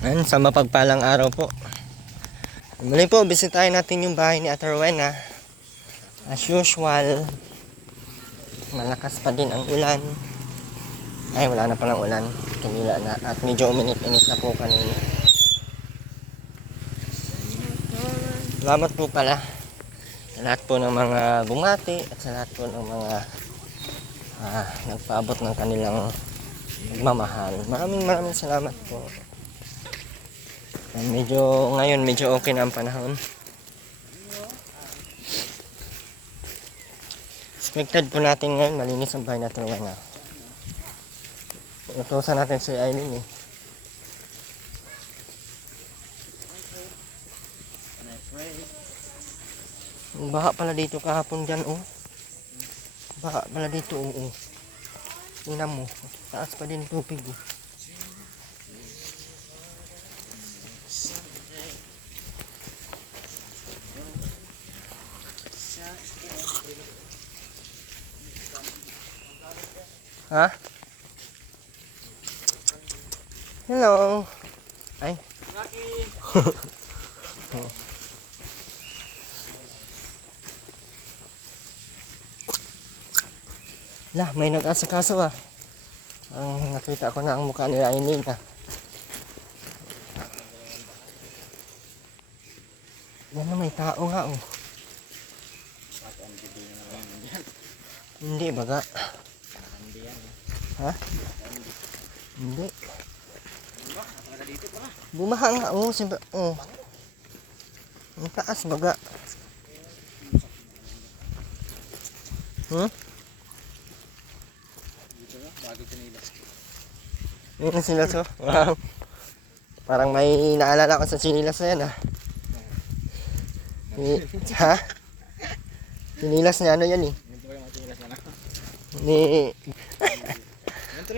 Ayan, sa mapagpalang araw po. Muli po, bisitahin natin yung bahay ni Ate Rowena. As usual, malakas pa din ang ulan. Ay, wala na palang ulan. Tumila na. At medyo uminit-init na po kanina. Salamat po pala sa lahat po ng mga bumati at sa lahat po ng mga nagpaabot ng kanilang magmamahal. Maraming salamat po. Ngayon medyo okay na ang panahon. Expected po natin ngayon malinis ang bahay natin ngayon. Utusan natin si Aileen eh. Baha pala dito kahapon dyan oh. Baha pala dito oh. Tingnan mo, taas pa din tubig oh. Ha? Hello. Ay. Lah, may nag-asikaso ah. Ang nakita ko na ang mukha ni Aileen ah. Yan na may tao nga oh. Hindi baga. Ha? Hindi. Bumaha nga oh, oh. Ang taas baga. Yun ang sinilas oh. Wow. Parang may naalala ko sa sinilas na yan ah. Ha? Sinilas niya ano yan eh. Ni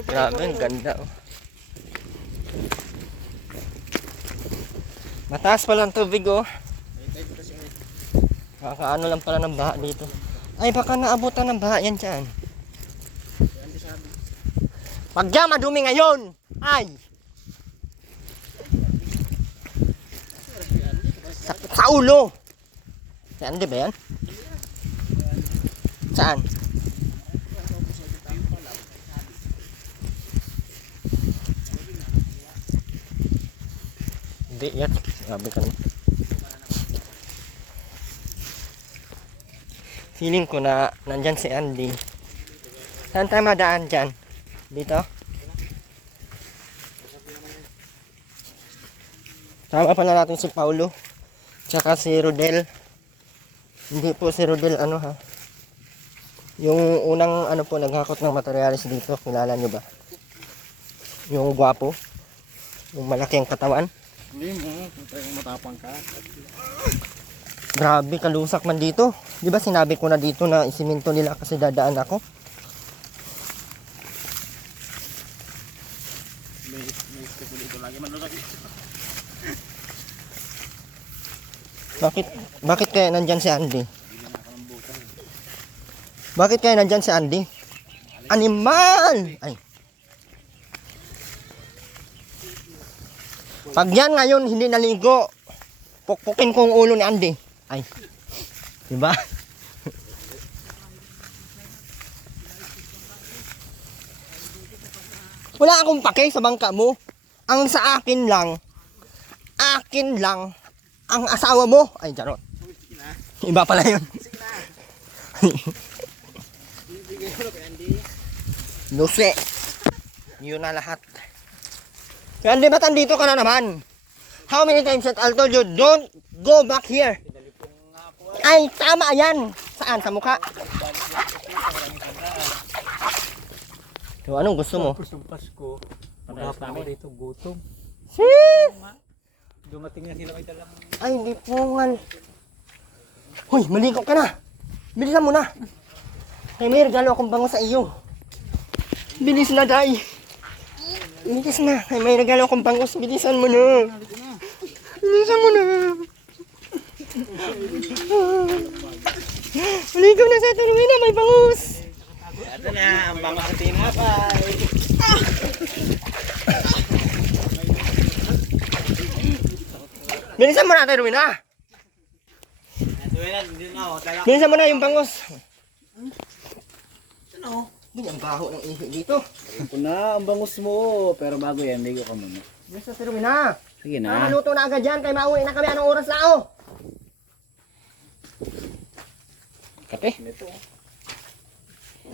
grabe, ang ganda oh. Mataas pala ang tubig oh. Kakaano lang pala ng baha dito. Ay baka naabutan ng baha yan dyan. Pag dyan madumi ngayon. Ay sa ulo. Si Andy ba yan? Saan? Hindi yan. Grabe ka na. Feeling ko na nandyan si Andy. Saan tayo madaan dyan? Dito? Tama pala natin si Paulo. Tsaka si Rodel. Hindi po si Rodel ano ha. Yung unang ano po naghakot ng materialis dito. Kilala nyo ba? Yung gwapo. Yung malaki ang katawan. Hindi mo, matapang ka. Grabe, kalusak man dito. Di ba sinabi ko na dito na isiminto nila kasi dadaan ako? Bakit kaya nandyan si Andy? Bakit kaya nandyan si Andy? Animal! Ay. Pag yan ngayon hindi naligo, pukpukin ko ang ulo ni Andy. Ay. Diba? Wala akong pake sa bangka mo. Ang sa akin lang ang asawa mo. Ay, charot. Iba pala yun. Lusi. Yun na lahat. Kaya di ba't andito ka na naman? How many times that I told you, don't go back here. Ay, tama yan. Saan? Sa mukha? So, anong gusto mo? Gusto Pasko. Pagkahap namin dito, gutom. Dumating na sila may dalang... Ay, hindi pungal. Hoy, maligo ka na. Bilisan mo na. Ay, may regalo akong bango sa iyo. Bilis na, Day. Bilis na. Ay, may regalo akong bangos. Bilisan mo na. Bilisan mo na. Maligo na sa tuloy na. May bangus. Ito na, ang bangos sa tinapay. Bilisan mo na, Ate Rowena. Bilisan mo na yung bangos. Ano? Hindi, ang baho ng ihi dito. Ito na, ang bangus mo. Pero bago yan, ligo ka muna. Bilisan, Ate Rowena. Sige Maluto na agad yan, kaya mauwi na kami. Anong oras na ako? Kape? Ito.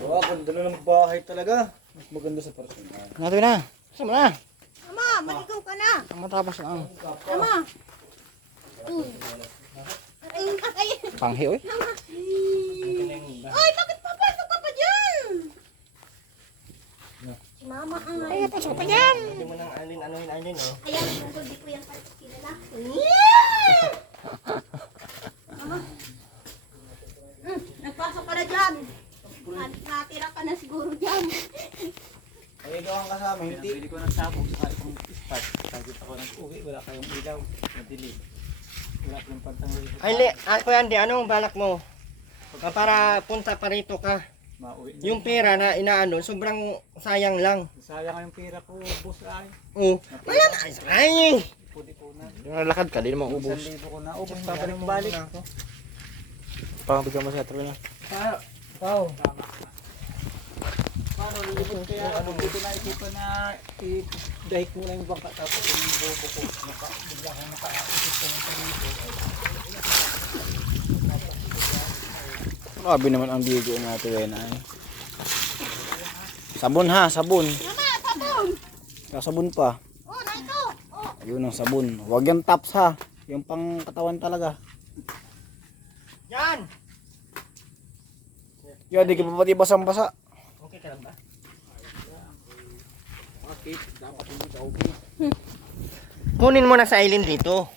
Wow, ganda na ng bahay talaga. Mas maganda sa personal. Nato na. Bilisan mo na. Ama, maligaw ka na. Ang matapos lang. Ama. Ay, Panghi, oy. ay, bakit papasok ka pa dyan? Si Mama ay. Pasok pa yan. Hindi mo nang alin, oh. Ayan, hindi ko yan kilala. Mama. Nagpasok ka na dyan. Natira ka na siguro dyan. Ay, ikaw ang kasama, hindi. Hindi ko nang sabog sa ikong spot. Sagit ako ng uwi, wala kayong ilaw. Madilim. Wala kayong pagtanggol. Ay, ako yan, di. Anong balak mo? Para punta pa rito ka. Mauwi na. Yung pera na inaano, sobrang sayang lang. Sayang yung pera ko, boss ay. Oh. Ayan, ay. Pudi ko na. Lakad ka, di naman 1,000 ko na. Ubus pa balik. Pabigyan mo sa atro na. Wow. Paano lilipot kaya? Dito na isipan na i-dike mo na yung bangka tapos yung bobo ko. Bigla ko nakaisip ko ng dito. Grabe naman ang bigo natin Wena ay. Sabon ha, sabon. Mama, sabon. Sabon pa. Oh, na ito. Oh. Ayun ang sabon. Huwag yung tops ha. Yung pang katawan talaga. Yan. Yan, di ka pa pati basang-basa. Okay ka lang ba? Okay, dapat hindi ka okay. Kunin mo na sa island dito.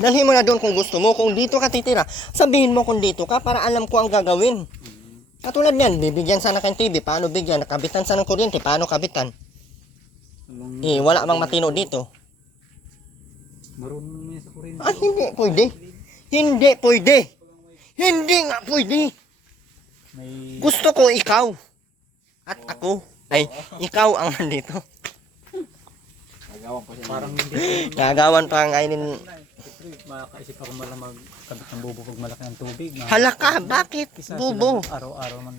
Dalhin mo na doon kung gusto mo. Kung dito ka titira, sabihin mo kung dito ka para alam ko ang gagawin. Katulad yan, bibigyan sana kang TV. Paano bigyan? Nakabitan sana ng kuryente. Paano kabitan? Wala bang matino dito? Marunong niya sa kuryente. Ah, hindi pwede. Hindi pwede. Hindi nga pwede. May Gusto ko ikaw. At ako. Ay, ikaw ang nandito. Nagawan ko siya. parang hindi. Nagawan pa ang ainin. Siyempre, makaisip ako malamag kabit ng bubo pag malaki ng tubig. Halaka, bakit? Isa Bubo. silang araw-araw man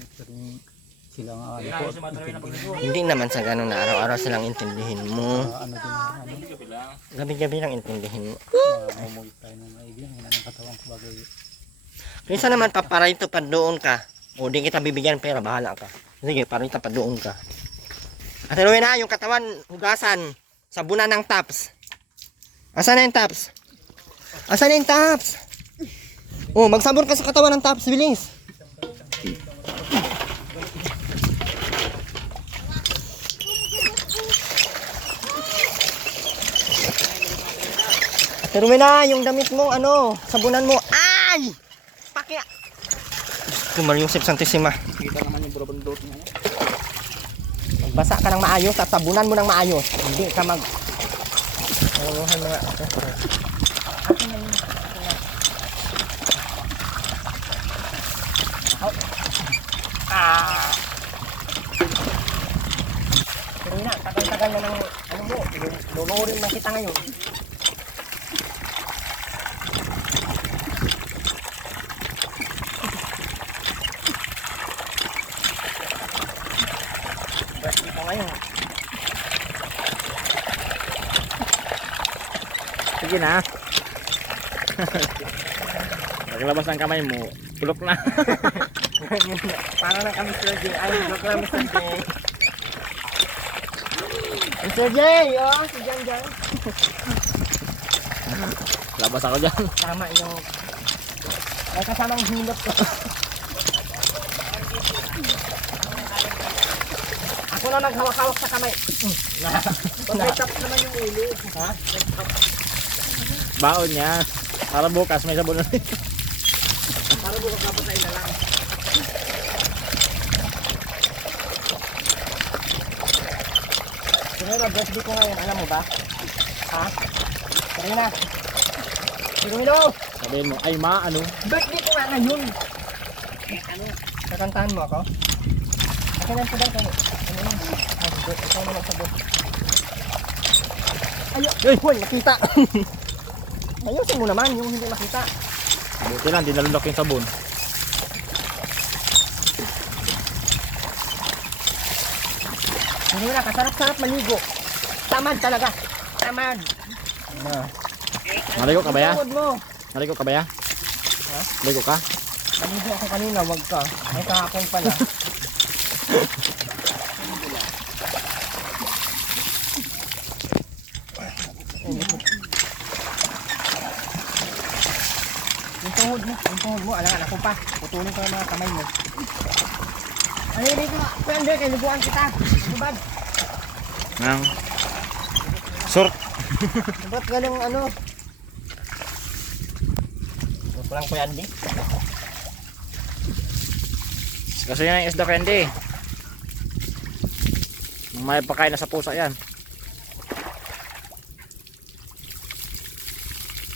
sila nga ano ko. Hindi naman sa ganun na araw-araw silang intindihin mo. Ano din ano. Gabi-gabi lang intindihin mo. Mamulit tayo ng maigi. Ang katawan ko bagay. Kaysa naman paparito pa doon ka. O di kita bibigyan pera, bahala ka. Sige, parito pa doon ka. At na yung katawan, hugasan. Sabunan ng taps. Asan na yung taps? Asan na yung taps? Oh, magsabon ka sa katawan ng taps, bilis. Pero na, yung damit mo, ano, sabunan mo. Ay! Pakya! Kumar Yusef Santissima. Kita naman yung burabandot niya. Magbasa ka ng maayos at sabunan mo ng maayos. Hindi ka mag... Naluhan mga... Pero na, tagal-tagal na ng... Ano mo, lunurin na kita ngayon. Ito ngayon. Sige na. Paglabas ng kamay mo, pulok na. Para na kami Mr. J. Ay, joke lang Mr. J. Mr. J! Oh, si Jan Jan. Labas ako dyan. Tama yung... Ay, kasamang hilot ko. Ako na naghawak-hawak sa kamay. Pag-tap naman yung ulo. Ha? Baon niya. Para bukas may sabon na rin. Para bukas dapat na ilalang. Siguro, birthday ko ngayon, alam mo ba? Ha? Karina! Siguro! Sabihin mo, ay ma, ano? Birthday ko nga ngayon! Ano? Kakantahan mo ako? Akin ang sabar ko. Ano yun? Ah, sagot. Ikaw naman sagot. Ay, hoy, nakita! Ayusin mo naman yung hindi makita. Buti lang, di nalunok yung sabon. Hindi na, kasarap-sarap maligo. Tamad talaga. Tamad. Maligo ka ba ya? Tamad mo. Maligo ka ba ya? Ha? Maligo ka? Maligo ako kanina, wag ka. Ay kahapon pala. Yung tuhod mo, alangan ako pa. Putulin ko ang mga kamay mo. Ay, dito na. Pwede, kailubuan kita. Subad. Nang. Short. Ba't ganun ano? Walang po yan, di? Kasi yan ang isda candy. May pakain na sa pusa yan.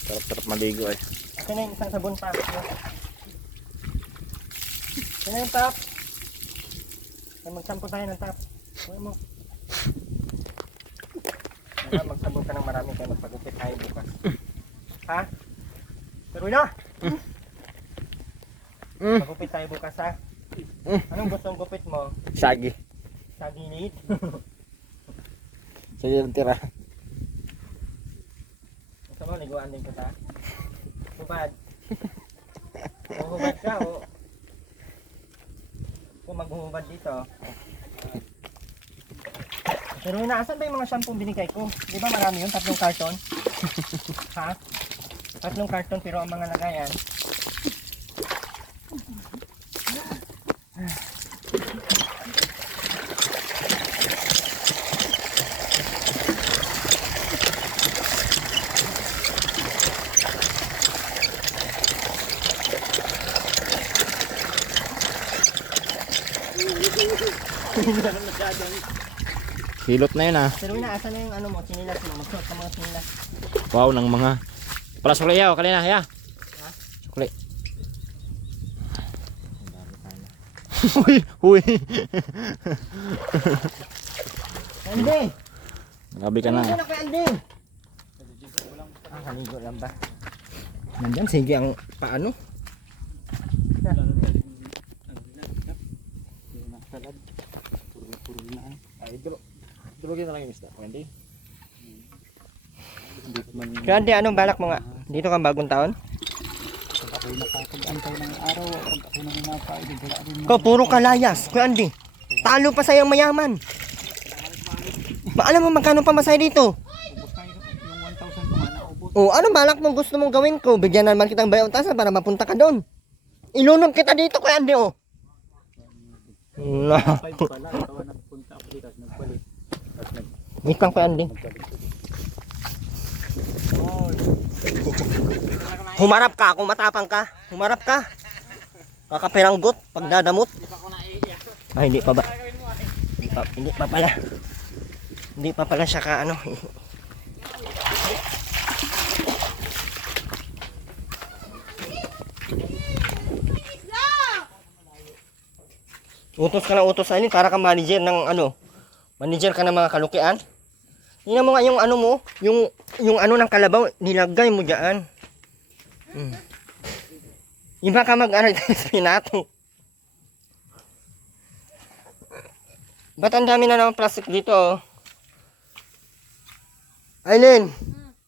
Sarap-sarap maligo eh. Ito na yung isang sabon pa. Ito na yung tap. Ay, magsampo tayo ng tap. Huwag mo. Magsabon ka ng marami kaya magpagupit tayo bukas. Ha? Tuloy na! Magupit tayo bukas ha? Anong gustong gupit mo? Sagi. Sa gilid? Sige yung tira. Gusto mo, liguan din kita? Hubad. Hubad ka o kung maghuhubad dito. Pero naasan ba yung mga shampoo binigay ko? Di ba marami yun? 3 karton? Ha? 3 karton pero ang mga lagayan. Hilot na yun ah. Pero naasan na yung ano mo, sinilas mo. Magsuot ka mga sinilas. Wow, ng mga. Pala sukli yaw, kanina, ya. Sukli. Huy, huy. Andy! Magabi ka na. Ano kay Andy? Haligo lang ba? Nandyan, sige ang paano? Ay, durugin na lang yung isda. Hindi. Kaya Andy, anong balak mo nga? Dito kang bagong taon? Ako'y nakakag-antay ng araw. Pag ako nang makain, wala rin Ko, puro kalayas. Kuya Andy, talo pa sa'yo ang mayaman. Alam mo magkano pa masay dito? ubos tayo. Yung 1,000 ko nga naubos. O, anong balak mong gusto mong gawin ko? Bigyan naman kitang bayang tasa para mapunta ka doon. Ilunod kita dito, Kuya Andy, oh. Wala. 5 pala. Ikaw nagpunta ako dito. Nagpalit. Ikang Kuya Andy. Humarap ka kung matapang ka. Humarap ka. Kakapiranggot pag dadamot. Ay, hindi pa ba? Hindi pa pala. Hindi pa pala siya ka ano. Utos ka ng utos Aileen, para kang manager ng ano. Manager ka ng mga kalukian. Tingnan mo nga yung ano mo, yung ano ng kalabaw, nilagay mo diyan. Iba ka mag-aral sa pinato. Ba't ang dami na naman plastic dito, oh? Aileen,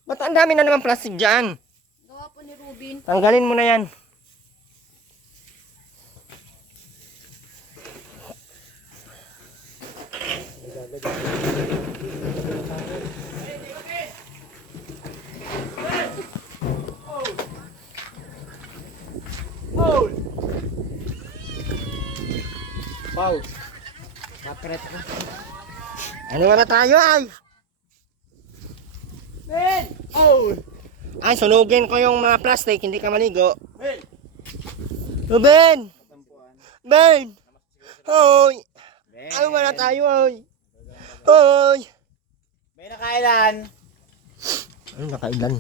ba't ang dami na naman plastic dyan? Gawa po ni Rubin. Tanggalin mo na yan. Paul. Kapret ko. Ano na tayo ay? Ben! Oh! Ay, sunugin ko yung mga plastic, hindi ka maligo. Ben! Ben! Hoy! Ano ba na tayo ay? Hoy! May nakailan? Ano nakailan?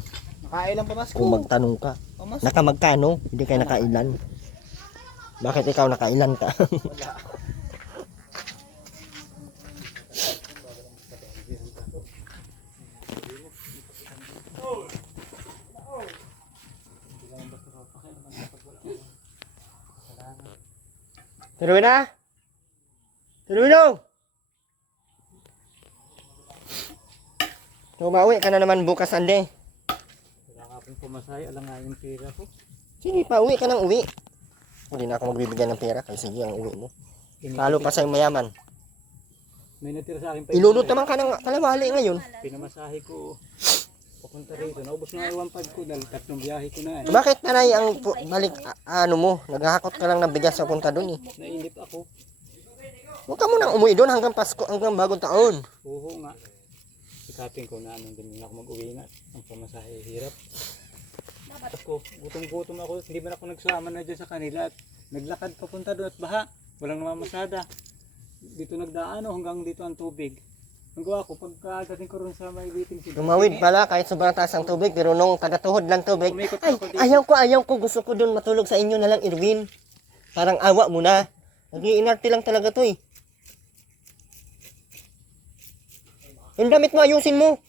Nakailan pa mas Kung magtanong ka. Nakamagkano? Hindi kayo nakailan. Bakit ikaw nakailan ka? Tuloy na? Tuloy na! So, mauwi ka na naman bukas, Ande. Wala nga akong pumasaya, alam nga yung pera ko. Sige, pauwi ka ng uwi. Hindi na ako magbibigay ng pera, kaya sige ang uwi mo. Lalo pa sa'yo mayaman. May natira sa akin pa. Ilulot naman ka ng kalawali ngayon. Pinamasahe ko. Papunta rito. Naubos na yung 1.5 ko dahil 3 biyahe ko na eh. Bakit nanay ang balik, ano mo, naghahakot ka lang ng bigas sa punta doon eh. Nainip ako. Huwag ka munang umuwi doon hanggang Pasko, hanggang bagong taon. Oo nga. Sikapin ko na anong din ako mag-uwi nga. Ang pamasahe hirap. Ako, gutom-gutom ako. Hindi man ako nagsama na dyan sa kanila. At naglakad papunta doon at baha. Walang namamasada. Dito nagdaano hanggang dito ang tubig. Ang gawa ko, pagkagating ko rin sa may waiting shed. Tumawid pala kahit sobrang taas ang tubig, pero nung tagatuhod lang tubig, Umikot ay, ako dito. ayaw ko, gusto ko doon matulog sa inyo na lang, Irwin. Parang awa mo na. Nag-iinarte lang talaga to eh. Yung damit mo, ayusin mo.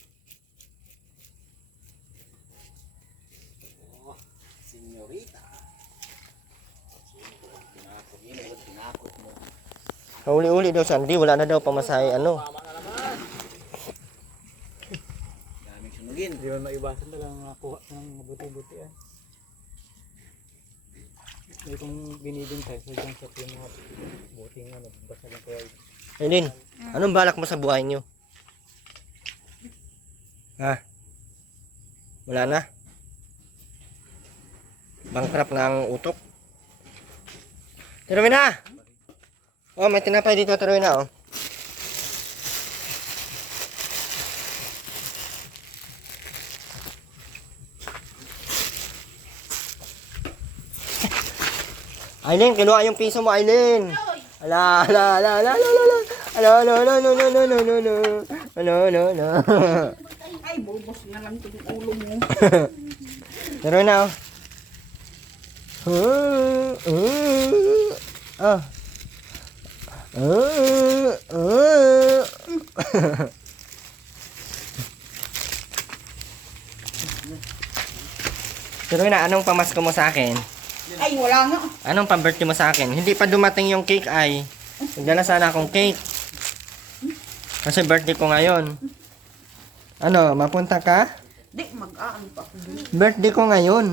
Uli-uli daw siya, hindi, wala na daw pamasahe, ano. Daming sunugin. Hindi man maiwasan na lang nakuha ng mabuti-buti ah. May kung binibintay, so dyan sa yung mga buting ano, basta lang kaya. Ayun, anong balak mo sa buhay niyo? Ha? Wala na? Bankrupt na ang utok? Tiruin na! Oh, may tinapay dito, tiruin na oh. Aileen, kinuha yung piso mo, Aileen. Ala, ala, ala, ala, ala, ala. Ala, ala, ala, ala, ala, ala, ala, ala. Ala, ala, ala. Ay, bubos na lang itong ulo mo. Tiruin na oh. Ah. Tiruin na, anong pamasko mo sa akin? Ay, wala nga. Anong pang-birthday mo sa akin? Hindi pa dumating yung cake ay. Nagdala sana akong cake. Kasi birthday ko ngayon. Ano, mapunta ka? Di, mag-aan pa ako dun. Birthday ko ngayon.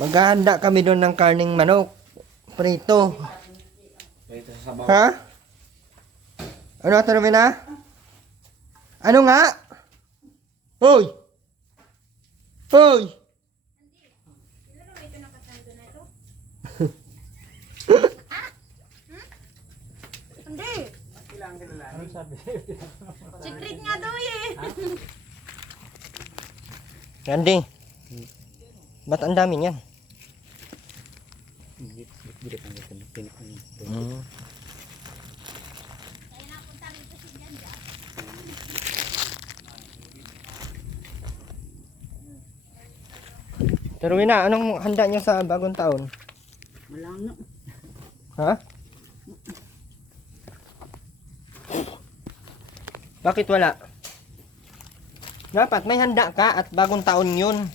Maghahanda kami doon ng karning manok. Prito. Dito sa sabaw. Ha? Ano, Termina? Ano nga? Hoy! Hoy! Hindi. Anong sabi? Secret nga daw eh. Randy. Ba't ang dami niyan? Hindi pa nito pinakon. Termina, anong handa niyo sa bagong taon? Wala nga. Ha? Bakit wala? Dapat may handa ka at bagong taon yun.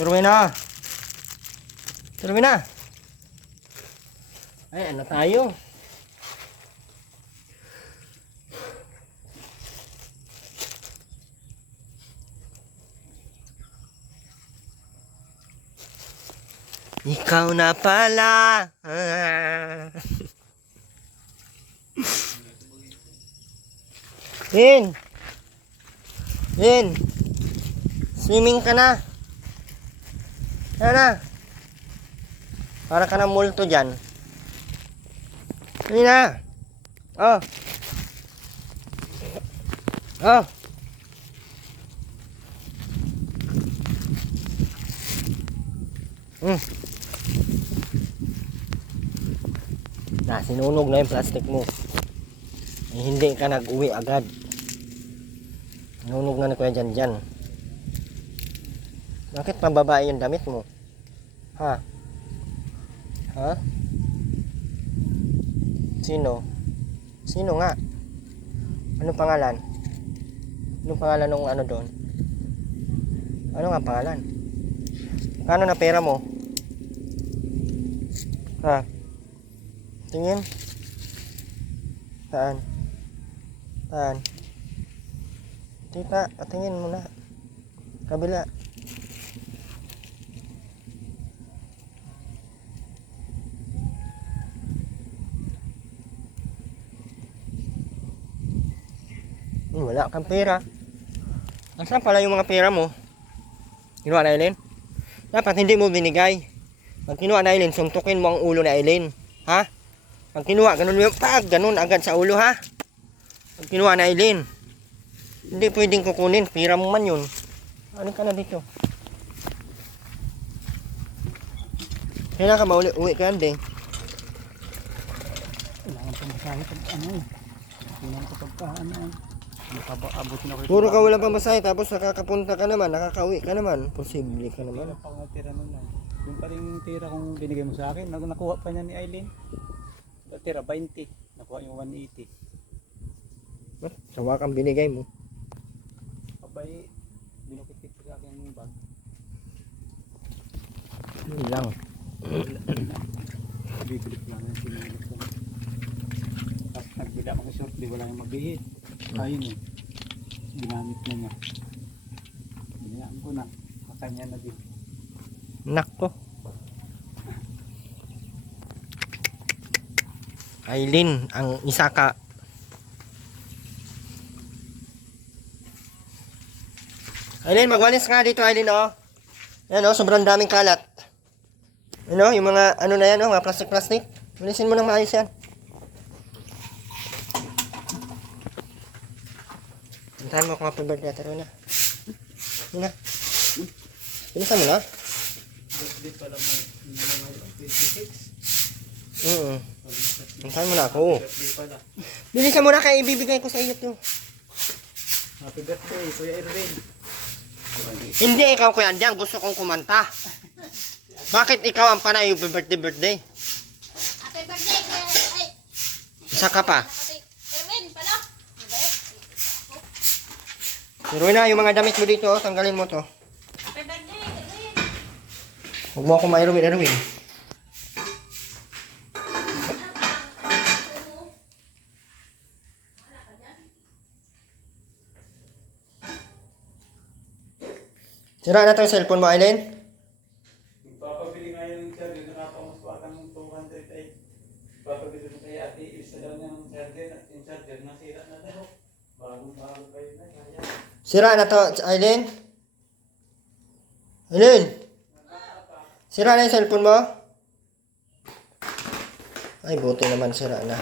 Termina! Termina! Ay, ano tayo? Ikaw na pala. Lin. Lin. Swimming ka na. Yan na. Para ka na multo dyan. Hindi na. Oh. Oh. Sinunog na yung plastic mo. Eh, hindi ka nag-uwi agad. Sinunog na ni Kuya Janjan. Bakit pambabae yung damit mo? Ha? Ha? Sino? Sino nga? Anong pangalan? Anong pangalan ng ano doon? Ano nga pangalan? Kano na pera mo? Ha? Tingin. Saan? Saan? Tita, patingin muna. Kabila. Wala kang pera. Nasaan pala yung mga pera mo? Kinuha na Aileen? Dapat hindi mo binigay. Pag kinuha na Aileen, suntukin mo ang ulo na Aileen. Ha? Pag kinuha, ganun yung pag, ganun agad sa ulo ha? Pag kinuha na Aileen, hindi pwedeng kukunin. Pera mo man yun. Ano ka na dito? Kailan ka ba uwi ka yan, Deng? Kailangan pa masahe pag ano eh. Kailangan ko pagka ano. Abutin ako. Puro ka walang pamasahe, tapos nakakapunta ka naman, nakakauwi ka naman. Posible ka naman. Wala pa nga tira nun lang. Yung pa rin tira kung binigay mo sa akin. Nakuha pa niya ni Aileen. Tira 20. Nakuha yung 180. Sawa kang binigay mo. Abay, binukit-kit sa akin yung bag. Yun lang. Bibili lang yung pinili ko. Tapos nagbila ako short, di wala yung mabihit. Ayun eh. Ginamit na niya. Binayaan ko na. Makanya na din. Nako. Aileen, ang isa ka. Aileen, magwalis nga dito, Aileen, oh. Yan, oh, sobrang daming kalat. Ano, yung mga, ano na yan, oh, mga plastic-plastic. Walisin mo ng maayos yan. Antahan mo kung happy birthday, taro na. Yun na. Bilisan mo na. Birthday pa lang yung 26. Antahan mo na ako. Birthday pa lang. Bilisan mo na kaya ibibigay ko sa iyo to. Happy birthday, Kuya Erwin. Hindi ikaw kuya Andiang, gusto kong kumanta. Bakit ikaw ang panay yung birthday? Happy birthday, ay, Isa ka pa. Ate Erwin pala. Pero na, yung mga damit mo dito, oh, tanggalin mo to. Happy birthday, Erwin. Huwag mo ako mairumin. Sira na to yung cellphone mo, Aileen? Papabili nga yung charger, nakapamaswakan ng 200 ay papabili ko kay Ate isa daw niya ng charger at yung charger nasira na daw. Bago kayo na kaya. Sira na to, Aileen? Aileen? Sira na yung cellphone mo? Ay, buti naman sira na.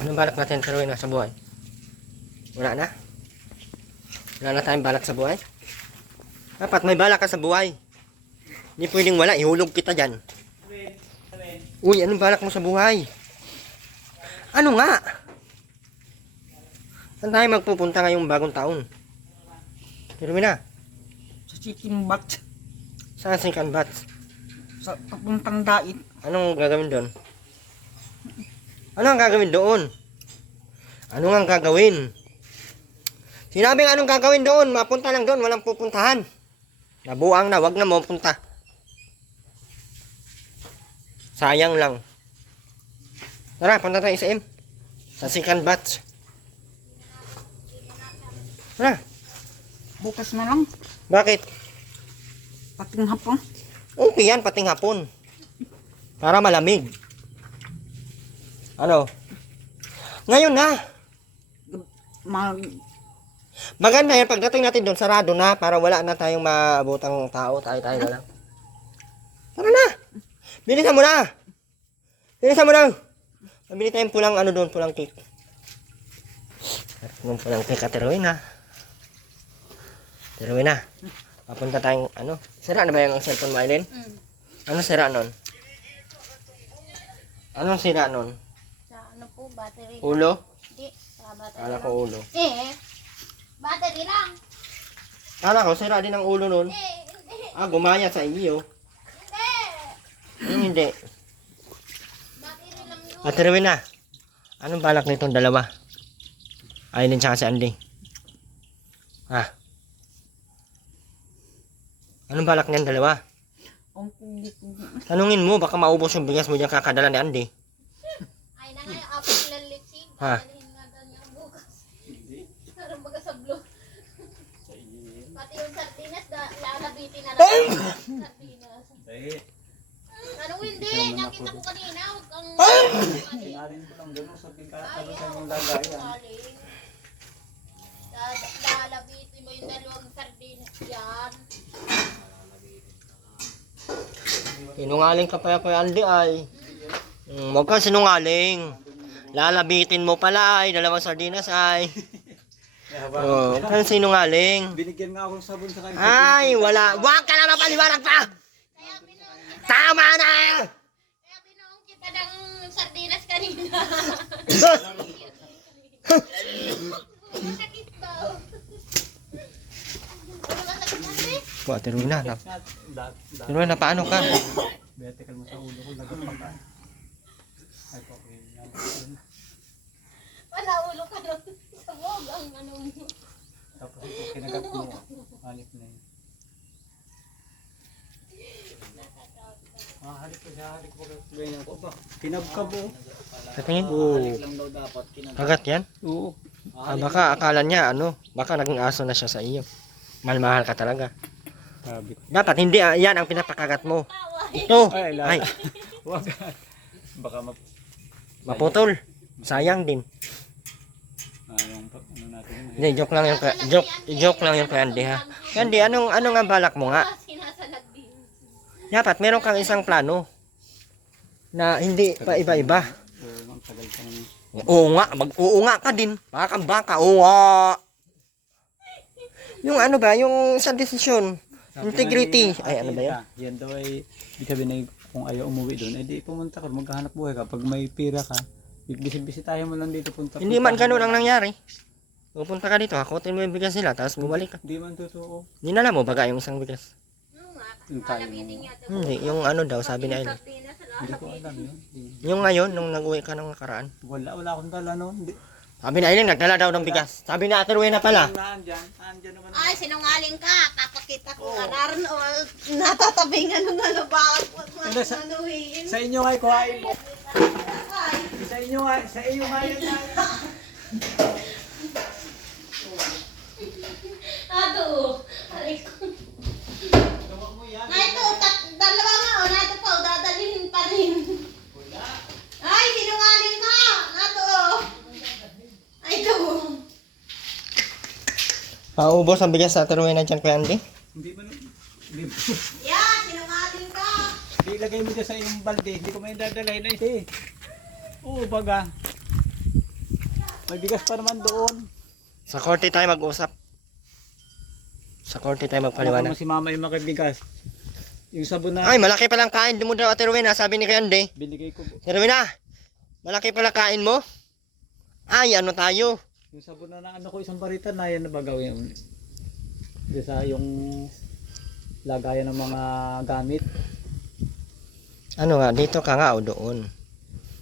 Anong balak natin sa na sa buhay? Wala na? Wala na tayong balak sa buhay? Dapat may balak ka sa buhay. Hindi pwedeng wala, ihulog kita dyan. Uy, anong balak mo sa buhay? Ano nga? Saan tayo magpupunta ngayong bagong taon? Pero na, Sa chicken bat, saan second batch? sa papuntang dait. Anong gagawin doon? Ano ang gagawin doon? Ano ang gagawin? Sinabing anong gagawin doon? Mapunta lang doon, walang pupuntahan. Nabuang na, wag na mapunta. Sayang lang. Tara, punta tayo sa SM. Sa second batch. Tara, Bukas na lang, bakit? pating hapon. Okay yan, pating hapon. Para malamig. Ano? Ngayon na. Mag, Maganda yan, pagdating natin doon, sarado na para wala na tayong maabutang tao. Tayo na lang. Tara na! Bilisan mo na! Bilisan mo na! Pabili tayong pulang ano doon, pulang cake. Yung pulang cake at Erwin ha. Erwin na. Papunta tayong ano. Sira na ba yung cellphone mo, Aileen? Ano sira nun? Anong sira nun? Sa ano po, ko, battery. Ulo? Hindi, battery Kala lang. ko ulo. Battery lang. Kala ko, sira din ang ulo nun. Hindi. Ah, gumaya sa iyo. Hindi. Battery lang yun. Ate Rowena, anong balak nitong dalawa? Aileen tsaka si Andy. Ha? Anong balak niyan dalawa? Ang kulit. Tanungin mo, baka maubos yung bigas mo dyan kakadala ni Andy. Ay na nga yung apple ng litsing. Ha? Dalhin nga daw niya ang bukas. Parang baga sa blue. Pati yung sardinas, lalabitin na lang. Sardinas. Anong hindi? Nakita ko kanina. Huwag kang... Sinarin ko lang gano'n sa pagkakalo sa mong lagayan. Lalabitin mo yung dalawang sardinas yan. Sinungaling ka pa Kuya Andy ay. Huwag kang sinungaling. Lalabitin mo pala ay, dalawang sardinas ay. Oh, huwag kang sinungaling. Binigyan nga akong sabon sa kanya. Ay, wala. Huwag ka na mapaliwanag pa! Tama na! Kaya binuong kita ng sardinas kanina. Masakit ba? Ano masakit kasi? Po, Ate Rowena. Ate Rowena, paano ka? Betekal mo sa ulo ko. Nagpapakaan. Ay, okay. Wala ulo ka doon. Sabog ang ano mo. Tapos ito, kinagat mo. Hanip na yun. Halik ko siya, halik ko. Ganyan ko ba? Kinabkab oh. Sa tingin? Oo. Kagat yan? Oo. Ah, baka akala niya, baka naging aso na siya sa iyo. Mahal ka talaga. Sabi ko. Dapat hindi yan ang pinapakagat mo. Ito. Ay, Ay, Wag. Baka maputol. Sayang din. yung ano natin yun. Hindi, joke lang yung kay Andy ha. Andy, ano nga balak mo nga? Sinasalag din. Dapat meron kang isang plano na hindi pa iba-iba. Ang tagal ka naman. Oo nga, mag-oo nga ka din. Bakang baka, oo nga. Yung yung sa desisyon, integrity. Ay, ano ba yun? Yan daw ay, ibig sabihin na kung ayaw umuwi doon, eh di pumunta ka, maghahanap buhay ka. Pag may pira ka, bisitahin mo lang dito, punta. Hindi man ganun ang nangyari. Pupunta ka dito, hakutin mo yung bigas nila, tapos bumalik ka. Hindi man totoo. Dinala mo baga yung isang bigas? Ano nga? Yung tayo Lalabitin mo. niya ito. Hindi, yung daw, sabi ni Aileen. Sardinas, Hindi ko alam yun. Yung ngayon, nung nag-uwi ka nung nakaraan. Wala akong dala no. Hindi. Sabi ni Aileen, nagdala daw ng bigas. Sabi ni Ate Rowena pala. Naandyan naman. Ay, sinungaling ka. Papakita ko nga naroon o natatabingan ng ano bakit mo Ano, sa- manuhin. Sa inyo ay kuhain mo. Ay, Sa iyo nga yan. ato. Aray ko. Na ito, dalawa nga o. Na ito pa o, dadalhin pa rin. Ay, sinungaling ka. Nato o. Ay, ito. Paubos ang bigas sa Ate Rowena dyan kay Andy. Hindi man. Yan, sinungaling ka. Ilagay mo dyan sa iyong balde. Hindi ko may dadalhin na ito. Oo, baga. May bigas pa naman doon. Sa korte tayo mag-usap. Sa korte tayo magpaliwanag. Alam mo si mama yung makibigas. Yung sabon na Ay, malaki palang kain mo daw Ate Rowena, sabi ni kay Andy. binigay ko. Ate Rowena, malaki pala kain mo? Ay, ano tayo? Yung sabon na ano ko isang barita na yan na ba gawin? Diyan sa yung lagayan ng mga gamit. Ano nga, dito ka nga o doon.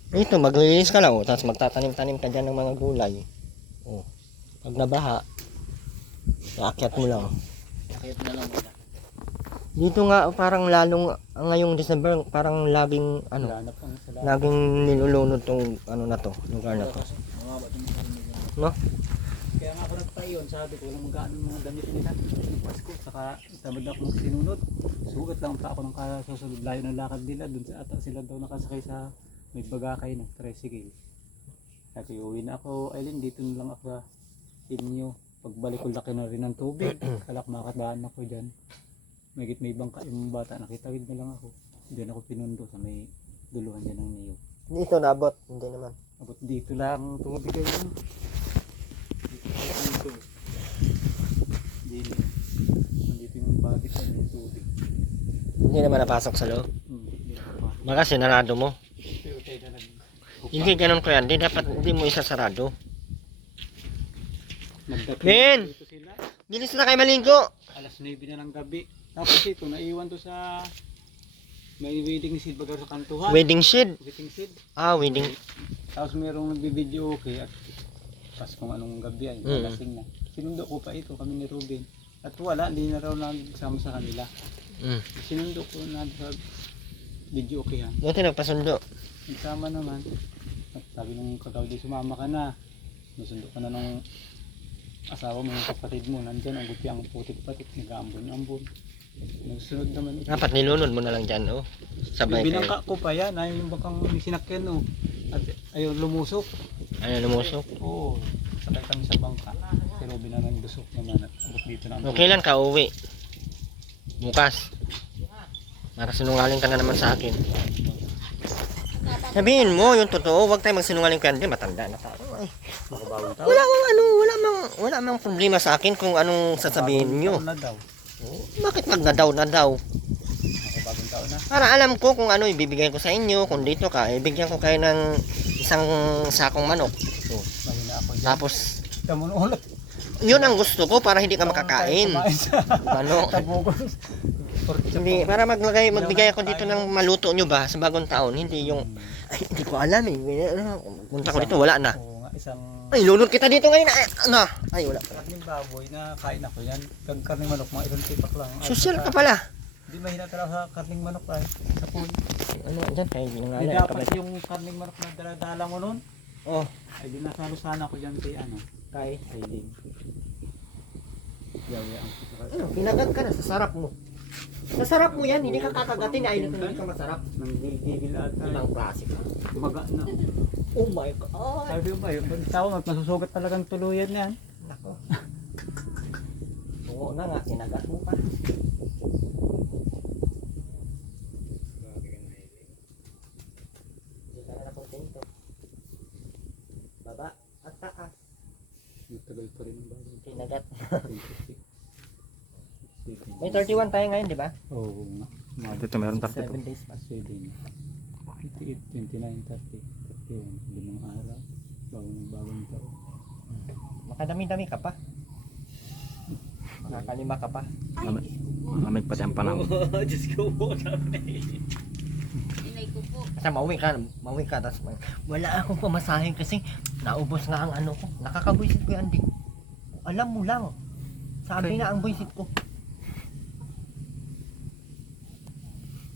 Dito, maglilinis ka lang o, tapos magtatanim-tanim ka dyan ng mga gulay. O, pag nabaha, iakyat mo lang. Kahit na lang wala. Dito nga, parang lalong, ngayong December, parang laging, Hanap ang sala. laging nilulunod tong, na to, lugar na to. No? Kaya nga ako nagpaiyon, sabi ko walang magkano yung mga damit nila. Yung Pasko, saka tamad na akong sinunod. Sugat lang pa ako ng kasusunod. Layo ng lakad nila, dun sa ata sila daw nakasakay sa may bagakay ng tricycle. Sabi, uwi na ako, Aileen, dito na lang ako sa inyo. Pagbalik ko laki na rin ng tubig. Kalak makadaan ako dyan. May bangka yung bata, nakitawid na lang ako. Diyan ako pinundo sa may duluhan dyan ng niyo. Dito nabot, hindi naman. Abot dito lang tubig kayo. Dito. Dito. Nandito yung bagit ng tubig. Hindi naman napasok sa loob. Dito pa. Baka sinarado mo. Pero tayo na lang. Hindi ganun ko yan. Di dapat hindi mo isasarado. Nagdating Ben! dito sila. Bilis na kayo maligo. Alas 9 na ng gabi. Tapos ito, naiwan to sa may wedding seed baga sa kantuhan. Wedding shed. Wedding seed. Ah, wedding. Tapos merong nagbibideo okay at pas kung anong gabi ay lasing na. Sinundo ko pa ito kami ni Ruben. At wala, hindi na raw nagsama sa kanila. Sinundo ko na sa video okay ha. Buti nagpasundo. Nagsama naman. At sabi nung kagaw di sumama ka na. Nasundo ka na ng asawa mo, yung kapatid mo. Nandyan ang guti ang putik-patik. Nag-aambon-ambon. Nagsunod naman ito. Dapat nilunod mo na lang dyan, oh. Sabay kayo. Binangka ko pa yan. Ay, yung bakang sinakyan oh. At ayun, lumusok. Ano, lumusok? Oo. Sakay kami sa bangka. Pero binanang busok naman. At abot dito na. Kailan ka uwi? Bukas. Para sinungaling ka na naman sa akin. Sabihin mo yung totoo, huwag tayo magsinungaling kaya hindi matanda na tayo. Ay, wala mang problema sa akin kung anong sasabihin nyo. Na daw. Bakit magnadaw na daw? Ako bagong taon na. Para alam ko kung ano ibibigay ko sa inyo, kung dito ka, ibigyan ko kayo ng isang sakong manok. So, Mahina ako dyan. tapos, Tamo na ulit. yun ang gusto ko para hindi ka makakain. Kumain sa Ano? tabugon. Hindi, para magbigay ako dito ng maluto nyo ba sa bagong taon, hindi yung, ay, hindi ko alam eh. Punta ko dito, wala na. Oo nga, isang Ay, lunod kita dito ngayon. Ay, ano? Ay, wala. karning baboy na kain ako yan. Kag karning manok, mga ilang tipak lang. Ay, Social ka saka- pala. Hindi mahina talaga sa karning manok ay. Sa pool. Ano, dyan, kayo Hindi ginangalay. dapat yung karning manok na daladala mo nun. Oh, Ay dinasalo sana ko dyan kay ano. Kay Aileen. Yawi ang ano, kinagat ka na sa sarap mo. Sa sarap mo yan, hindi ka kakagatin. Ay, hindi ka masarap. nang gigil at Ibang klase ka. maga na. Oh my God. Sabi ba yung tao masusugat talagang tuluyan yan. Nako. Oo na nga, kinagat mo pa. Hindi ka na nakontento. Baba at taas. Matagal pa rin ang baboy. Kinagat. May 31 tayo ngayon, di ba? Oo nga. Dito meron 7 days pa. 7, 28, 29, 30, 31, limang araw, bagong taon. Makadami-dami ka pa. Nakakalima ka pa. Malamig pa din ang panahon. Diyos ko po Inay ko po. Kasi mauwi ka, tapos wala akong pamasahin kasi naubos nga ang ano ko. Nakakabuisit ko yan, di. Alam mo lang. Sabi na ang buisit ko.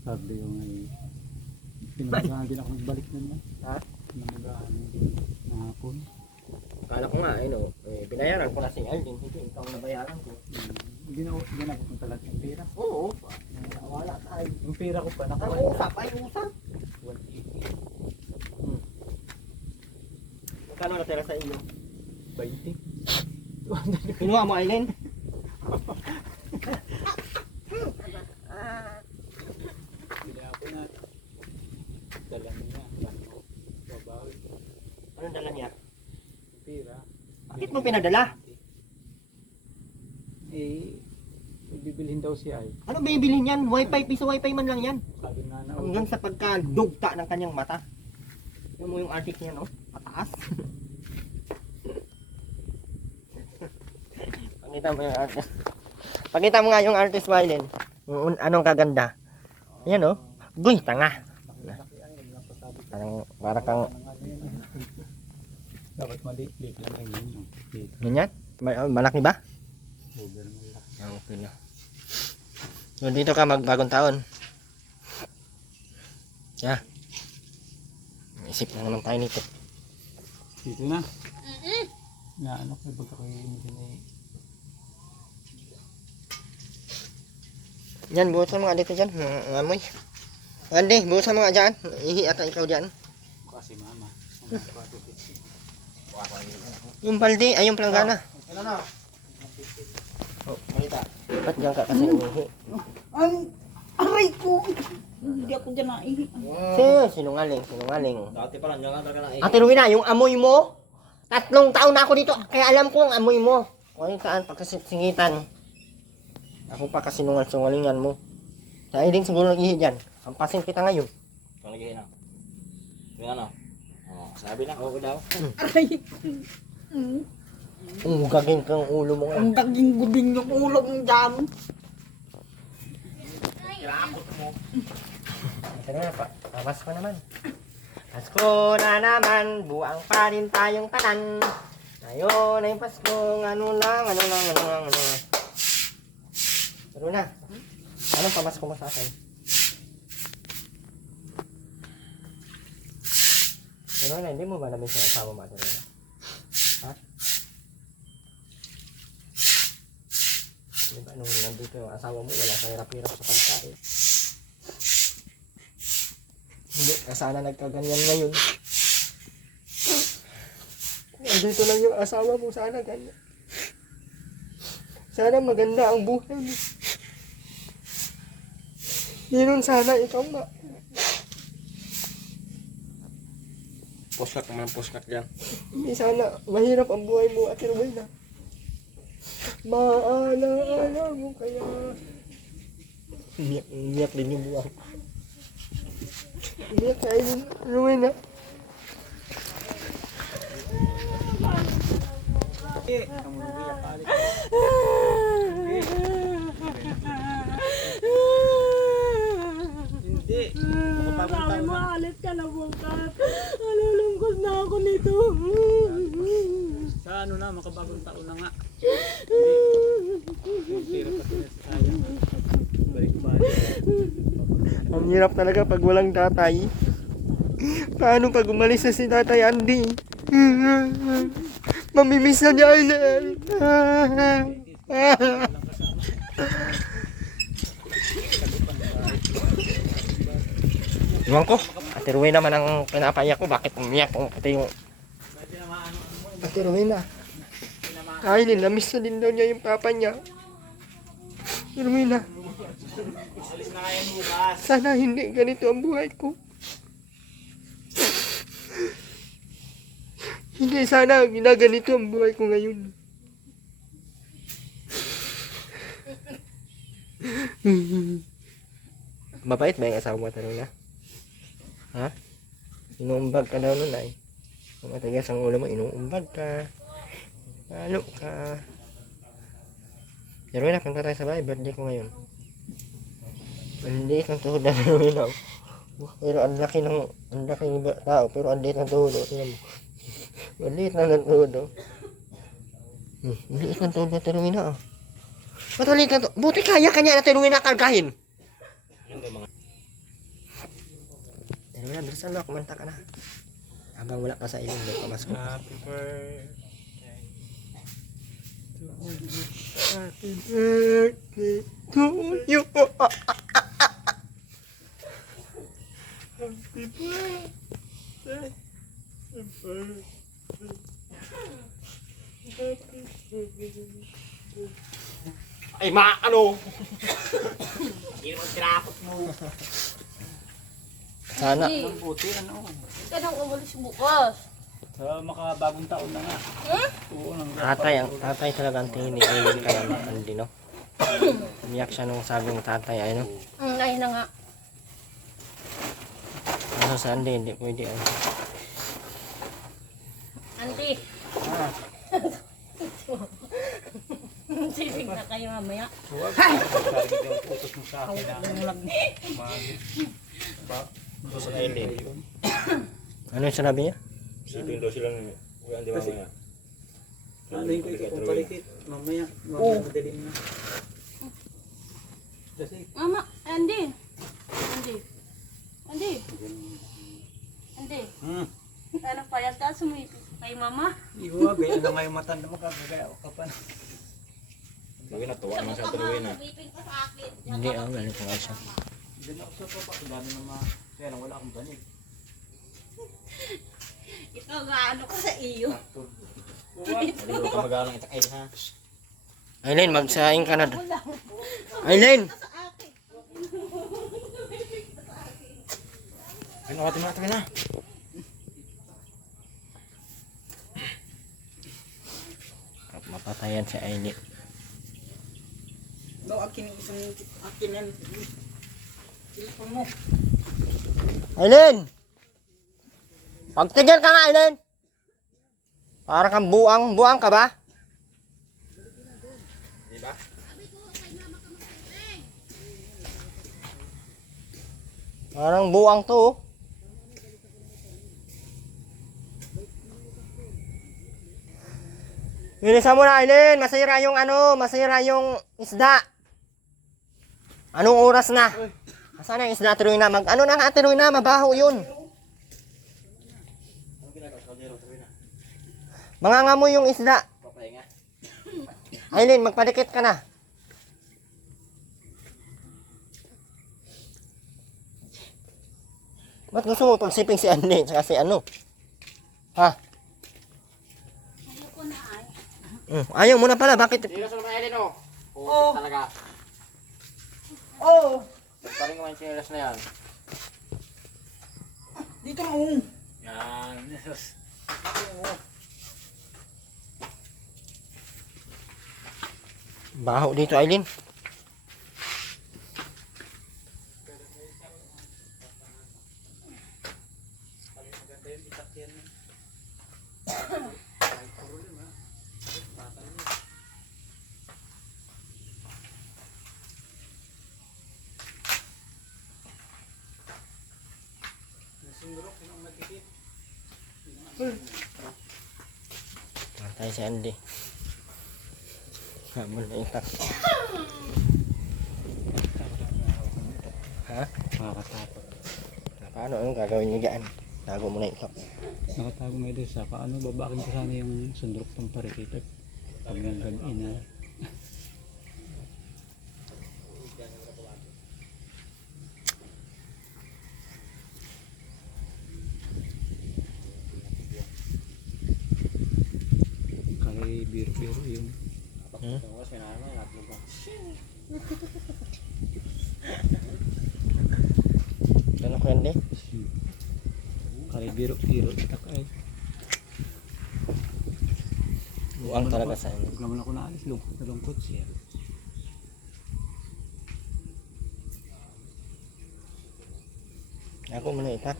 Sabi yung ay pinagahan din ako nagbalik naman. Ha? Pinagahan din hapon. Akala ko nga, binayaran ko na si Aldin. Hindi, ikaw nabayaran ko. Ginagawa ko talaga yung pera. Oo, wala tayo. Yung pera ko pa, Ang nakuha usap, ay usap. 180. Magkano natira sa iyo? 20. Kinuha mo, Aileen? Bila ako na. Dala niya. Babawi. Anong dala niya? Pera. Bakit mo pinadala? Eh, bibilhin daw siya ay. Ano bibilhin yan? Wifi, piso wifi man lang yan. Sabi nga na. Hanggang sa pagkadugta ng kanyang mata. Yan mo yung artist niya, no? Mataas. Pakita mo yung artist. Pakita mo nga yung artist, Wylen. Anong kaganda. Yan, no? Guy, tanga. Para kang, Dapat maliit lang ay yun. ganyan? Malaki ba? Over mo lang. Okay na. So, dito ka magbagong taon. Yeah. Isip na naman tayo nito. Dito na. Na ano kay pagka ko yung Yan, buhusan mo nga dito dyan. Amoy. Andy, buhusan mo nga dyan. Ihi ata ikaw dyan. kasi mama. Yung balde, ay yung planggana. Oh, malita. Ba't dyan ka kasi umihi? Ang aray ko. Hindi ako dyan naihi. Sinungaling. Dati pa lang, dyan ka talaga na Ate Rowena, yung amoy mo, 3 taon na ako dito, kaya alam ko ang amoy mo. Kung saan pagkasingitan. Ako pa kasi sinungalingan mo. Sa din siguro nag-ihi dyan. Hampasin kita ngayon. Ito lagi na. Yung ano? Sabi na, oo daw. Aray. Gaging kang ulo mo nga. Ang daging gubing yung ulo ng dam. Ito na pa. Pasko naman. Pasko na naman. Buang pa rin tayong tanan. Ngayon ay Pasko. Ano lang. Pero na. Anong pamasko mo sa akin? Pero na, hindi mo ba namin sa asawa mo ito rin? Ha? Di ba nung nandito yung asawa mo, wala sa hirap-hirap sa pagkain? Hindi, sana nagkaganyan ngayon. Nandito lang yung asawa mo, sana ganyan. Sana maganda ang buhay mo. Yun sana ikaw na. Pusnak naman, pusnak dyan. Hindi sana mahirap ang buhay mo at Rowena. Maalaala mo kaya. Umiyak din yung buwan. Umiyak kayo din, Rowena. Hindi. Makapagong taon na. Maalit ka na bukas. Alulungkot na ako nito. Sa ano na, makabagong taon na nga. Yung pera pati na sa sayang. Balik-balik. Ang hirap talaga pag walang tatay. Paano pag umalis na si Tatay Andy? Mamimiss na niya Aileen. Iwan ko. Ate Rowena naman ang pinapayak ko. Bakit umiyak ko? Pati yung... Ate Rowena. Aileen, namiss na din daw niya yung papa niya. Ate Rowena. Sana hindi ganito ang buhay ko. Hindi sana ginaganito ang buhay ko ngayon. Mabait ba yung asawa mo, tanong na? Ha? Inuumbag ka daw nun ay. Kung matigas ang ulo mo, inuumbag ka. Lalo ka. Pero wala, punta tayo sa bahay. Birthday ko ngayon. Maliit ang tuhod na namin. Pero ang laki ng tao. Pero ang liit ng tuhod. Tingnan mo. Maliit na ng tuhod. Maliit ng tuhod na Rowena. Ba't maliit na tuhod? Buti kaya kanya na Rowena kargahin. Rowena, bilisan mo. Kumanta ka na. Habang wala ka sa ilong. Pamasko. Happy birthday. Happy birthday to you. Happy birthday. Ay, ano? Hindi mo tinapot mo. Sana. Ang buti, ano? Ka nang umalis bukas. Sa makabagong taon na nga. Oo, nang Tatay talaga ang tingin ni Aileen kaya Andy, no? Umiyak siya nung sabing tatay, ay, no? Ay na nga. Ano sa Andy, hindi pwede, ay. Andy. Sisig na kayo mamaya. huwag. Target yung putos mo sa akin na. Sa Aileen. Ano yung sinabi niya? Sipin daw silang uyan di mamaya. Ano yung kung palikit? Mamaya. Madaling na. Kasi, Mama, Andy. Andy. Ano pa yan ka sumipis kay mama? iwag. Gaya na nga yung matanda mo. Kagaya ka pa na. Gawin na tuwa naman sa Rowena. Sumipin ka sa akin. Hindi, ano ko nga siya. Diyan ako sa papa. Dami na mga... Kaya lang wala akong banig. Ikaw nga ano ko sa iyo. Hindi ka mag-aalang itak ha. Aileen, magsaing ka na. Aileen! Ano ka tumatawin na? Mapatayan si Aileen. Daw akin yung isang akin yan. Telepon mo. Aileen! Pagtigil ka nga, Aileen! Para kang buang. Buang ka ba? Parang buang to. Oh. Bilisan mo na, Aileen. Masira yung masira yung isda. Anong oras na? Asan na yung isda, Tiroy na? Ano na nga, Tiroy na? Mabaho yun. Mangangamoy yung isda. Aileen, magpadikit ka na. Ba't gusto mo pagsiping si Andy tsaka si ano? Ha? Ayoko na ay. Ayaw mo na pala, bakit? Dito sa naman Aileen, oh. Oh. Talaga. Oh. Paring naman yung sinilas na yan. Dito na oh. Yan. Baho dito, Aileen. Matay si Andy. Hamon na itak. Ha? Nakakatakot. Paano? Anong gagawin niyo dyan? Tago mo na ito. Nakatago mo ito sa paano babakin ko sana yung sundrok ng parikipit. Pag nagagain na. Kaya biro-biro yung Ano ko Andy? kaya biro-biro itak ay. Buang talaga sa inyo. Huwag naman ako naalis, lungkot siya. Ako mo na itak.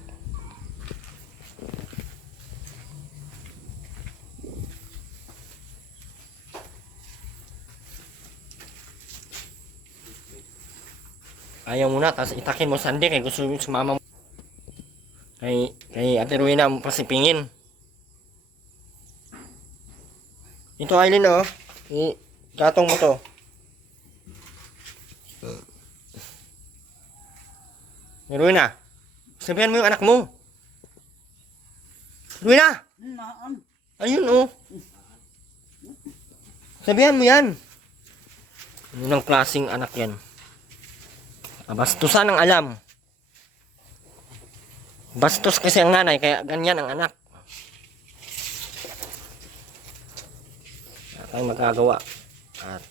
Ayaw mo na, tapos itakin mo Sandy kay gusto mo sumama mo. Kay Ate Rowena mo pasipingin. Ito Aileen oh. Gatong mo to. Rowena, sabihan mo yung anak mo. Rowena! Naan. Ayun oh. Sabihan mo yan. Ano ng klaseng anak yan? Bastusan ang alam. Bastos kasi ang nanay, kaya ganyan ang anak. Wala tayong magagawa. At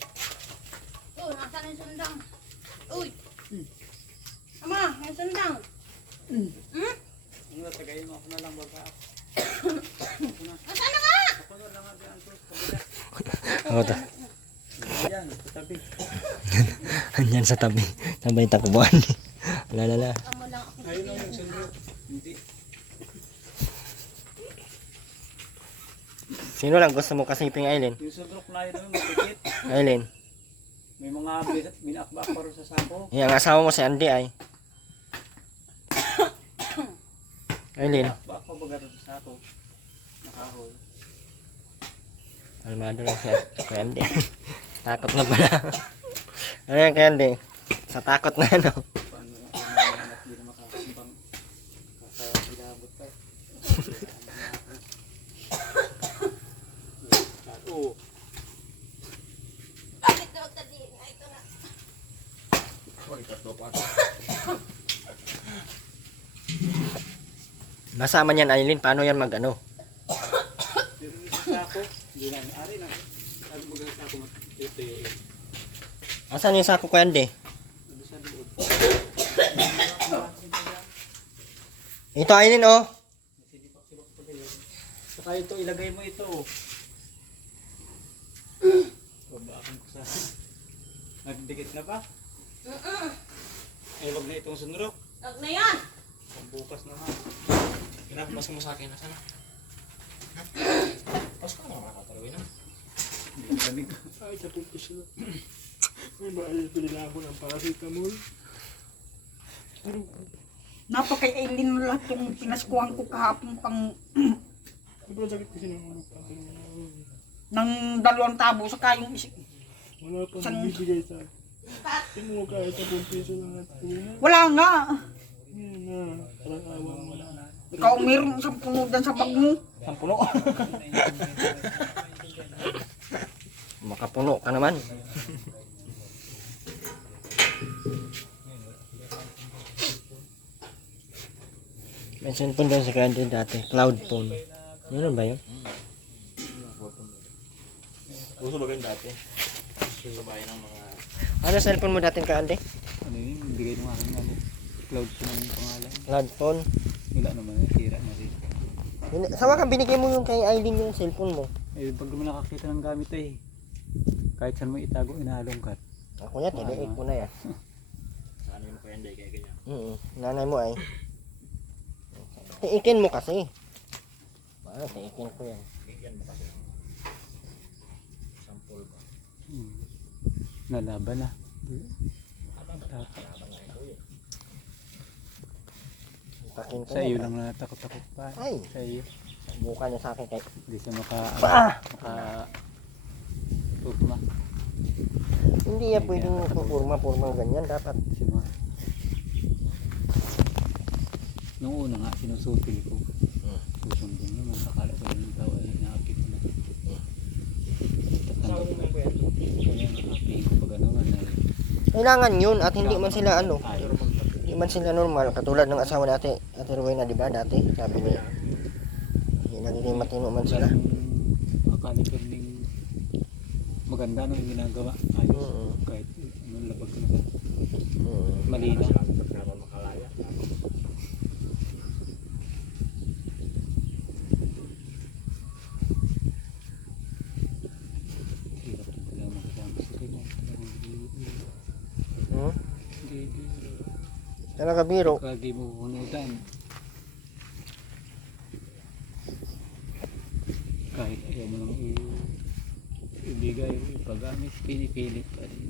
Oh, nasaan yung sundang? Uy! Ama, yung sundang. Ano, tagayin mo ako na lang baba. Nasaan na nga? ako to. Yan, tabi. Andyan sa tabi. Sabay takbuhan. Lalala. Amo lang ako. Ayun ang yung sundrok. Hindi. Sino lang gusto mo kasiping Aileen? Yung sundrok na yun, matikit. Aileen. May mga binakbak pa rin sa sako. Yan ang asawa mo si Andy ay. Aileen. Binakbak pa baga rin sa sako. Nakahol. Almado lang siya. Kay Andy. Takot na pala. Ano yan kay Andy? Sa takot na ano. Paano ang anak hindi na makakasimbang kakakilabot pa. Oo. Bakit daw tadi? Nga ito na. Masama niyan Aileen. Paano yan mag ano? Pero yung sa sako, hindi na ari na. Sabi mo ganun sa sako matituyo. Asan yung sako kay Andy? Ano sa loob? Ito Aileen oh. Sinipak-sipak pa kayo. Saka ito, ilagay mo ito. Babaan ko sa... Nagdikit na ba? Ay, wag na itong sunrok. Wag na yan. Pambukas naman. Pinapabasa mo sa akin na sana. Pasok ka naman nakatarawin na. Sabi ko. Ay, sa pumpis na. May bahay, pinila ako ng paracetamol. Napaka-alien mo lahat yung pinaskuhan ko kahapon pang Sobrang sakit kasi ng ulo. ng 2 tabo saka yung Wala pang San- bibigay sa akin. Kinuha ka sa pumpiso lang at tuwina. wala nga. Yun na, parang awa mo na. Ikaw meron 10 dyan sa bag mo. Ang puno. Makapuno ka naman. May cellphone daw sa kanto dati. Cloud phone. Ano ba yun? Uso ba ganun dati? Sa bahay ng mga... Ano cellphone mo dati kaante? Ano yun? Bigay ng aking ano. Cloud ko ng pangalan. Cloud phone. Wala naman. Tira na rin. Sawa ka binigay mo yung kay Aileen yung cellphone mo. Eh, pag naman nakakita ng gamit ay. Kahit saan mo itago, inaalongkat. Ako niya, tiniik ko na yan. Ano yung kaya hindi kaya ganyan? Nanay mo ay. Tiikin mo kasi. Tiikin ko yan. Yan ba kasi? Sample ba? Nalaban na. Takin ko Sa iyo yan. lang natakot-takot pa. Ay. Sa iyo. Buka niya sa akin kay... Hindi siya maka tugma. Hindi yan pwedeng purma ganyan. Dapat. Si ma. Nung una nga, sinusutil ko. Susundin naman. Akala ko yung tao ay naapit ko na. Sabi mo ba yan? Kaya naapit ko pag ano man ay Kailangan yun at hindi man sila ano. ayaw. Hindi man sila normal. Katulad ng asawa natin. Ate Rowena, di ba dati? Sabi niya. Hindi nagiging matino man sila. Akala ko rin maganda no yung ginagawa. Ayos. Kahit anong labag ko na. Malina. Naman makalaya. Hirap din talaga makasama sa ganyan. Talagang hindi Talaga biro. kagi mo hunudan. Kahit ayaw mo nang ibigay o ipagamit, pinipilit pa rin.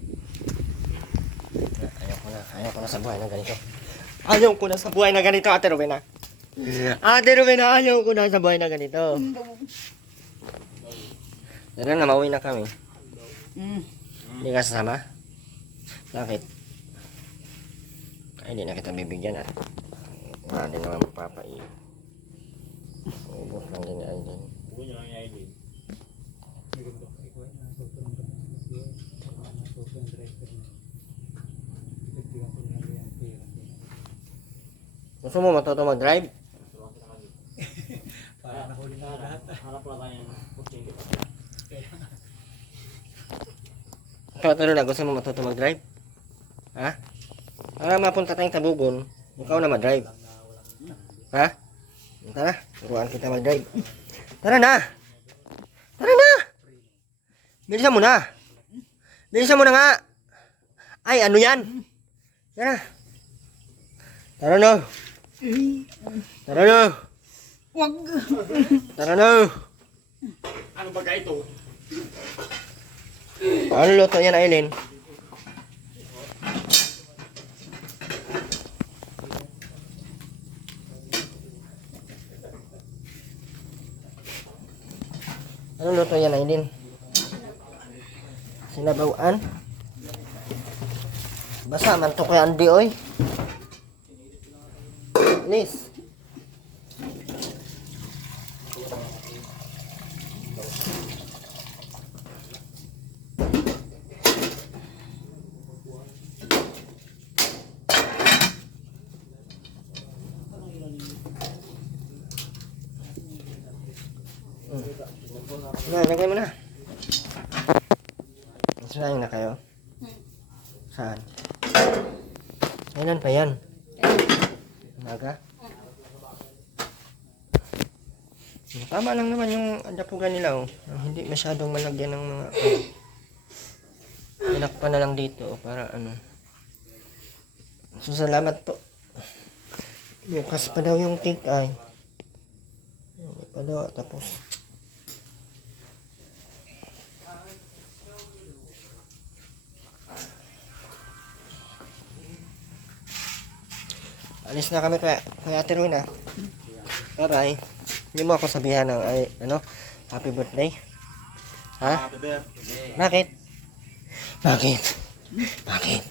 Ayaw ko na sa buhay na ganito. Ayaw ko na sa buhay na ganito, Ate Rowena. Ate Rowena, ayaw ko na sa buhay na ganito. Tara na, mauwi na kami. Hindi ka sasama? Bakit? Ay, hindi na kita bibigyan ah. Wala din naman magpapaiyo. Ubos lang din ay din. Huwag nyo lang yung ID. Gusto mo matuto mag-drive? Para nahuli na lahat. Hanap lang tayo ng puting kita. Ikaw, Ate Rowena, gusto mo matuto mag-drive? Ha? Para mapunta tayong Tabugon, ikaw na mag-drive. Ha? Tara, turuan kita mag-drive. Tara na! Tara na! Bilisan mo na! Bilisan mo na nga! Ay, ano yan? Tara! Tara na! Tara na! Wag. Tara na! Ano ba ka ito? Ano luto yan, Aileen? Ano luto yan, Aileen? Sinabawan? Basa man to kay Andy, oy. Liz. Na, lagay mo na. Saan na kayo? Saan? Kailan pa yan? Umaga? Tama lang naman yung adapugan nila oh. Hindi masyadong malagyan ng mga pinakpan na lang dito oh, para ano. So salamat po. Bukas pa daw yung cake ay. dalawa, tapos. Alis na kami kaya Ate Rowena. Bye-bye. Hindi mo ako sabihan ng happy birthday. Ha? Happy birthday. Bakit? Bakit? Bakit?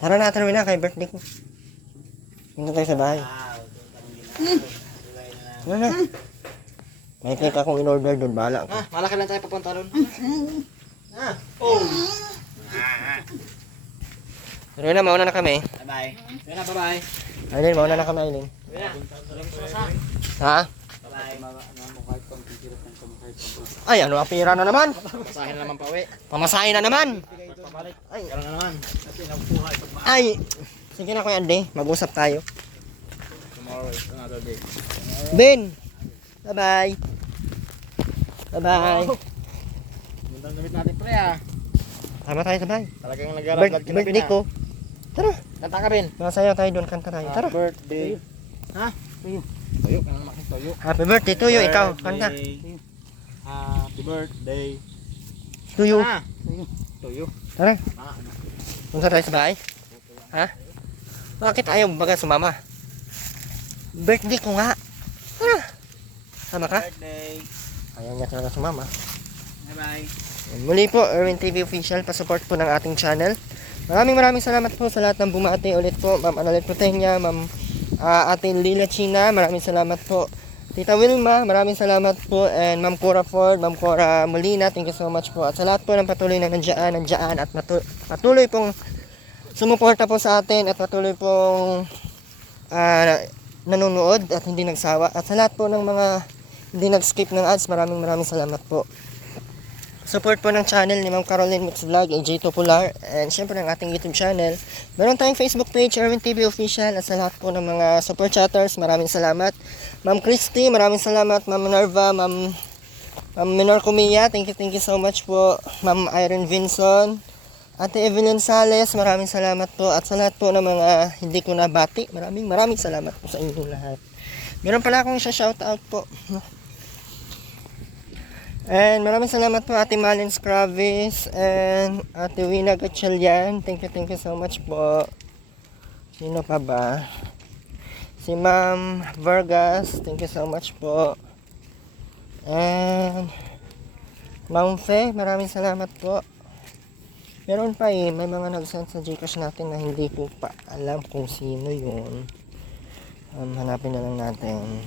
Tara na, Ate Rowena, kay birthday ko. Punta tayo sa bahay. Ano na? May cake akong in-order doon, bahala ka. Malaki lang tayo papunta doon. Pero yun na, mauna na kami. Bye-bye. Yan na, bye-bye. Aileen, mauna na kami, Aileen. Ha? Bye. Mamukart pang titira ng kamukart pang. Ay, ano ang pira na naman? Masahin naman pa uwi. Pamasahin na naman. Ay, Gano'n na naman. ay. Sige na, Kuya Andy, mag-usap tayo. Tomorrow is another day. Ben! Bye-bye. Bye-bye. Gandang damit natin pre ah. Tama tayo sa bahay. Talagang nag-alaglag Birthday ko. Tara, Kanta ka rin. masayaw tayo doon, kanta tayo. Tara. Birthday. Ha? Tuyo. Ka nang makin tuyo. Happy birthday to you, ikaw. Kanta. Happy birthday. To you. Ah, tuyo. Tara. Punta tayo sa bahay. Ha? Bakit ayaw baga sumama? Birthday ko nga. Tara. Sama ka? Birthday. Ayaw niya talaga sumama. Bye-bye. Muli po, Erwin TV Official, pasupport po ng ating channel. Maraming salamat po sa lahat ng bumati ulit po. Ma'am Analet Protenya, Ma'am Ate Lila China, maraming salamat po. Tita Wilma, maraming salamat po. And Ma'am Cora Ford, Ma'am Cora Molina, thank you so much po. At sa lahat po ng patuloy na nandiyan at patuloy pong sumuporta po sa atin at patuloy pong nanonood at hindi nagsawa. At sa lahat po ng mga hindi nag-skip ng ads, maraming salamat po. Support po ng channel ni Ma'am Caroline Mix Vlog, AJ Topular, and syempre ng ating YouTube channel. Meron tayong Facebook page, Erwin TV Official, at sa lahat po ng mga super chatters, maraming salamat. Ma'am Christy, maraming salamat. Ma'am Minerva, Ma'am Minor Kumiya, thank you so much po. Ma'am Irene Vinson, Ate Evelyn Sales, maraming salamat po. At sa lahat po ng mga hindi ko nabati, maraming salamat po sa inyong lahat. Meron pala akong shoutout po. And maraming salamat po Ate Malin Scravis and Ate Wina Gatchalian. Thank you so much po. Sino pa ba? Si Ma'am Vargas, thank you so much po. And Ma'am Fe, maraming salamat po. Meron pa may mga nag-send sa Gcash natin na hindi ko pa alam kung sino yun. Hanapin na lang natin.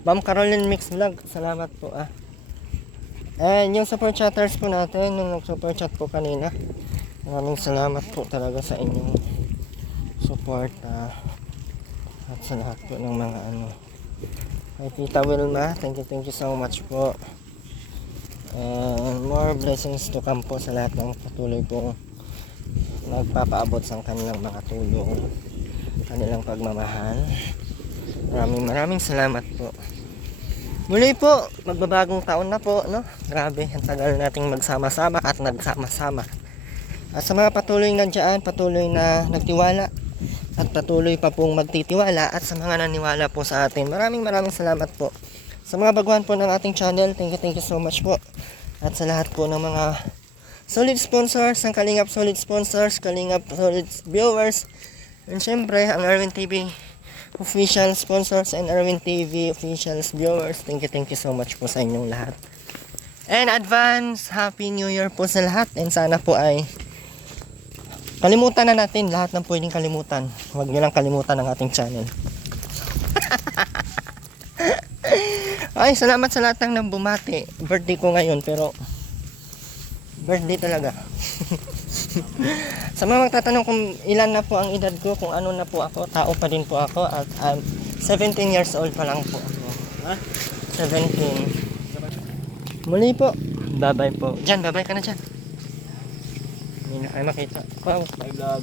Ma'am Caroline Mix Vlog, salamat po And yung support chatters po natin, yung nag-super chat po kanina, maraming salamat po talaga sa inyong support at sa lahat po ng mga kay Tita Wilma, thank you so much po. And more blessings to come po sa lahat ng patuloy pong nagpapaabot sa kanilang mga tulong, kanilang pagmamahal. Maraming salamat po. Muli po, magbabagong taon na po, no? Grabe, ang tagal nating magsama-sama at nagsama-sama. At sa mga patuloy nandiyan, patuloy na nagtiwala at patuloy pa pong magtitiwala at sa mga naniwala po sa atin. Maraming salamat po. Sa mga baguhan po ng ating channel, thank you so much po. At sa lahat po ng mga solid sponsors, ang Kalingap solid sponsors, Kalingap solid viewers, and syempre, ang Erwin TV official sponsors and Erwin TV official viewers, thank you so much po sa inyong lahat. And advance Happy New Year po sa lahat, and sana po ay kalimutan na natin lahat ng pwedeng kalimutan. Huwag niyo lang kalimutan ang ating channel. Ay, salamat sa lahat ng bumati. Birthday ko ngayon, pero birthday talaga. Sa mga magtatanong kung ilan na po ang edad ko, kung ano na po ako, tao pa din po ako, at 17 years old pa lang po ako. 17. Muli po. Bye-bye po. Diyan, bye-bye ka na dyan. Hindi na kayo makita. Wow. Bye vlog.